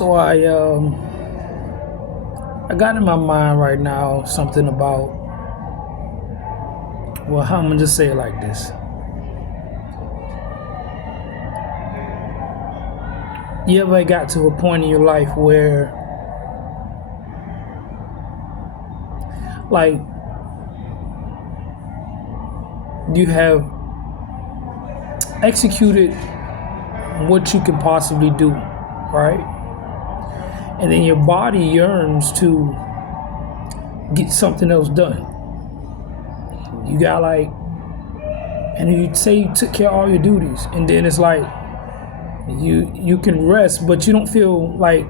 So I got in my mind right now something about, well, I'm gonna just say it like this. You ever got to a point in your life where, like, you have executed what you can possibly do, right? And then your body yearns to get something else done. You got and you say you took care of all your duties, and then it's like you can rest, but you don't feel like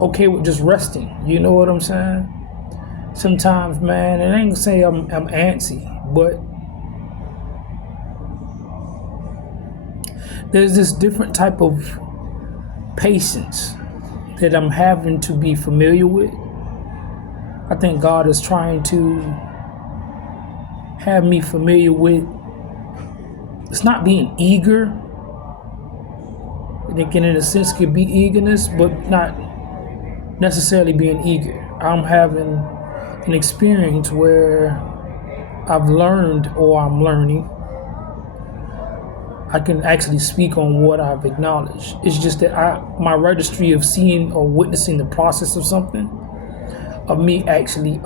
okay with just resting. You know what I'm saying? Sometimes, man, and I ain't gonna say I'm antsy, but there's this different type of patience that I'm having to be familiar with. I think God is trying to have me familiar with. It's not being eager. It can, in a sense, could be eagerness, but not necessarily being eager. I'm having an experience where I've learned, or I'm learning. I can actually speak on what I've acknowledged. It's just that my registry of seeing or witnessing the process of something, of me actually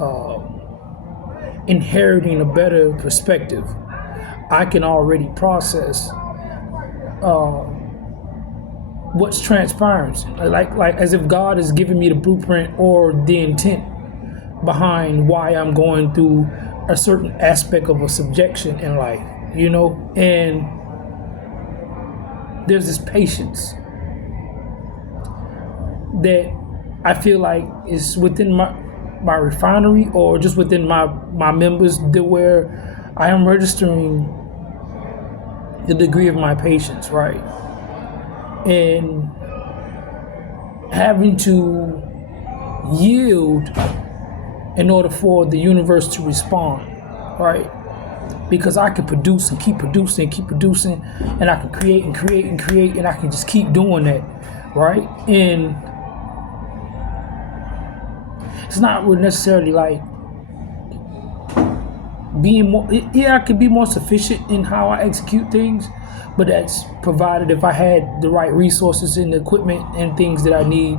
inheriting a better perspective, I can already process what's transpiring. Like as if God is giving me the blueprint or the intent behind why I'm going through a certain aspect of a subjection in life, and there's this patience that I feel like is within my refinery, or just within my members, that where I am registering the degree of my patience, right? And having to yield in order for the universe to respond, right? Because I can produce and keep producing and keep producing, and I can create and create and create, and I can just keep doing that, right? And it's not really necessarily like being more, I could be more sufficient in how I execute things, but that's provided if I had the right resources and the equipment and things that I need,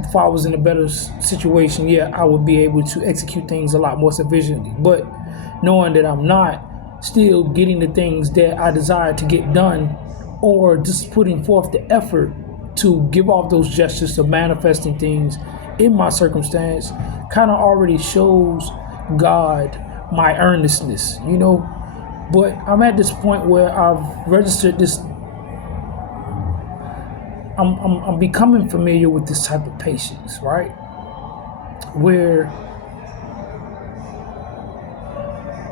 if I was in a better situation, I would be able to execute things a lot more sufficiently. But knowing that I'm not, still getting the things that I desire to get done, or just putting forth the effort to give off those gestures of manifesting things in my circumstance, kind of already shows God my earnestness, But I'm at this point where I've registered this. I'm becoming familiar with this type of patience, right? Where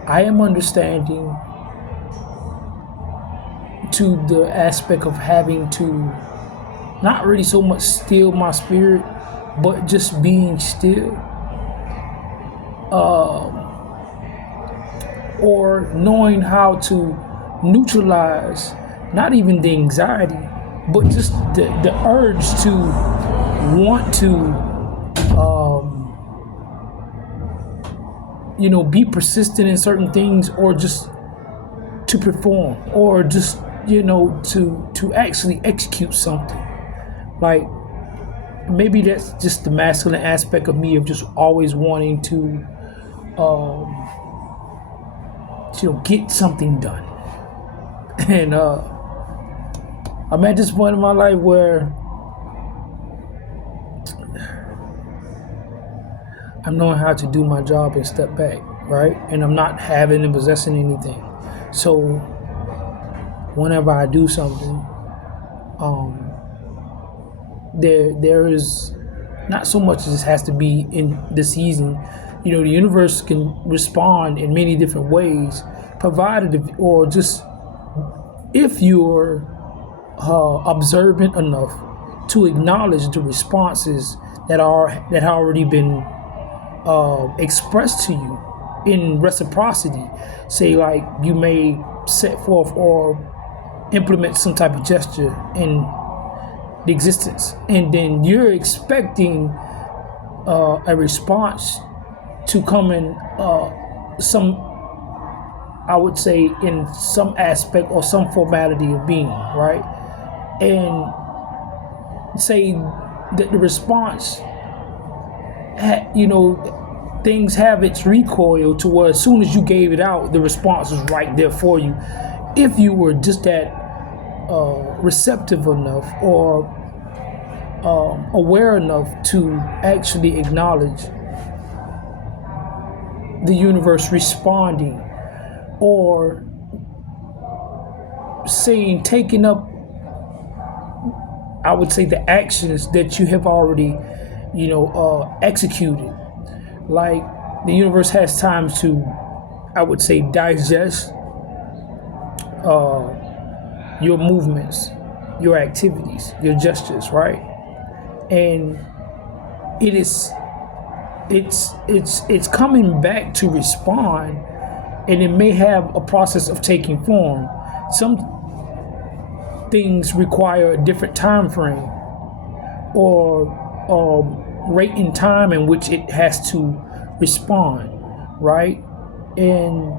I am understanding to the aspect of having to not really so much still my spirit, but just being still. Or knowing how to neutralize not even the anxiety, but just the urge to want to, be persistent in certain things, or just to perform, or just, to actually execute something. Like, maybe that's just the masculine aspect of me, of just always wanting to, get something done. And I'm at this point in my life where I'm knowing how to do my job and step back, right? And I'm not having and possessing anything. So whenever I do something, there is not so much as this has to be in the season. The universe can respond in many different ways, provided or just if you're observant enough to acknowledge the responses that have already been expressed to you in reciprocity. Say, like, you may set forth or implement some type of gesture in the existence, and then you're expecting a response to come in some, I would say, in some aspect or some formality of being, right? And say that the response, things have its recoil to where as soon as you gave it out, the response was right there for you. If you were just that receptive enough or aware enough to actually acknowledge the universe responding, or saying, taking up, I would say, the actions that you have already, executed. Like, the universe has time to, I would say, digest your movements, your activities, your gestures, right? And it's coming back to respond, and it may have a process of taking form. Some things require a different time frame or rate in time in which it has to respond, right? And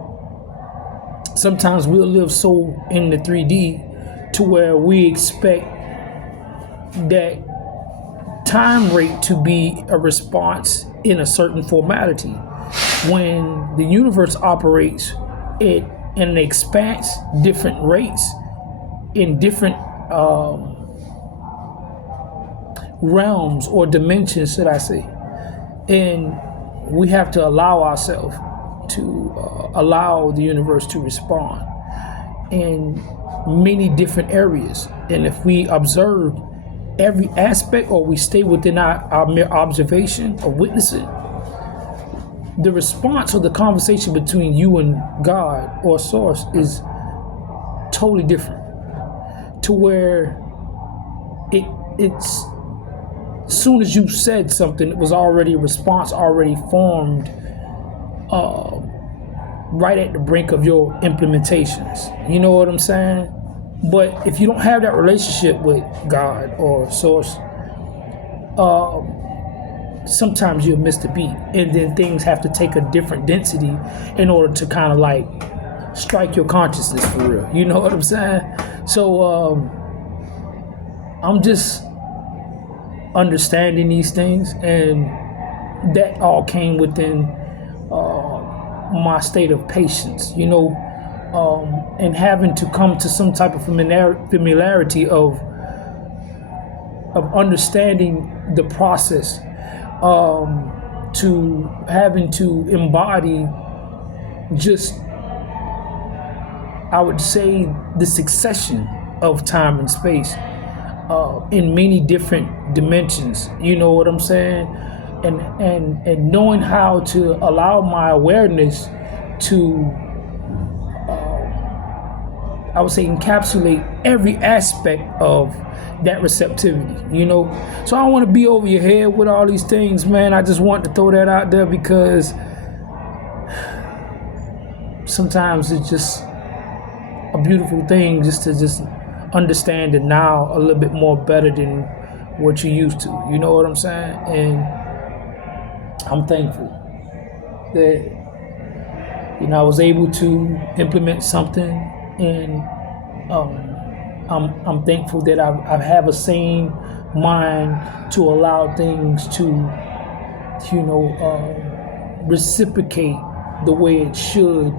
sometimes we'll live so in the 3D to where we expect that time rate to be a response in a certain formality, when the universe operates in an expanse, different rates, in different realms or dimensions, should I say. And we have to allow ourselves to allow the universe to respond in many different areas. And if we observe every aspect, or we stay within our mere observation or witnessing, the response or the conversation between you and God or Source is totally different, to where it's as soon as you said something, it was already a response already formed right at the brink of your implementations. You know what I'm saying? But if you don't have that relationship with God or Source, sometimes you'll miss the beat, and then things have to take a different density in order to kind of like strike your consciousness for real. You know what I'm saying? So I'm just understanding these things, and that all came within my state of patience, and having to come to some type of familiarity of understanding the process, to having to embody just, I would say, the succession of time and space in many different dimensions. You know what I'm saying? And knowing how to allow my awareness to I would say encapsulate every aspect of that receptivity, So I don't want to be over your head with all these things, man. I just want to throw that out there because sometimes it's just a beautiful thing just to understand it now a little bit more better than what you used to. You know what I'm saying? And I'm thankful that I was able to implement something, and I'm thankful that I have a sane mind to allow things to reciprocate the way it should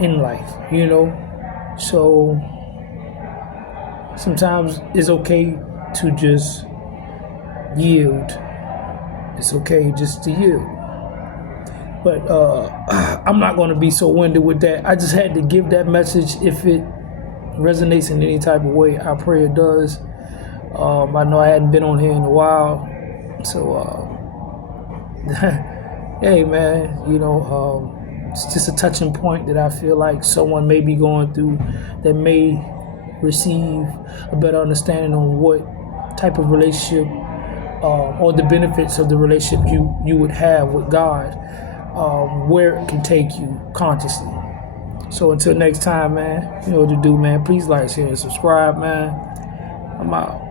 in life. So sometimes it's okay to just yield. It's okay just to yield. But I'm not going to be so winded with that. I just had to give that message. If it resonates in any type of way, I pray it does. I know I hadn't been on here in a while. So, hey, man, it's just a touching point that I feel like someone may be going through that may receive a better understanding on what type of relationship or the benefits of the relationship you would have with God, where it can take you consciously. So until next time, man, you know what to do, man. Please like, share, and subscribe, man. I'm out.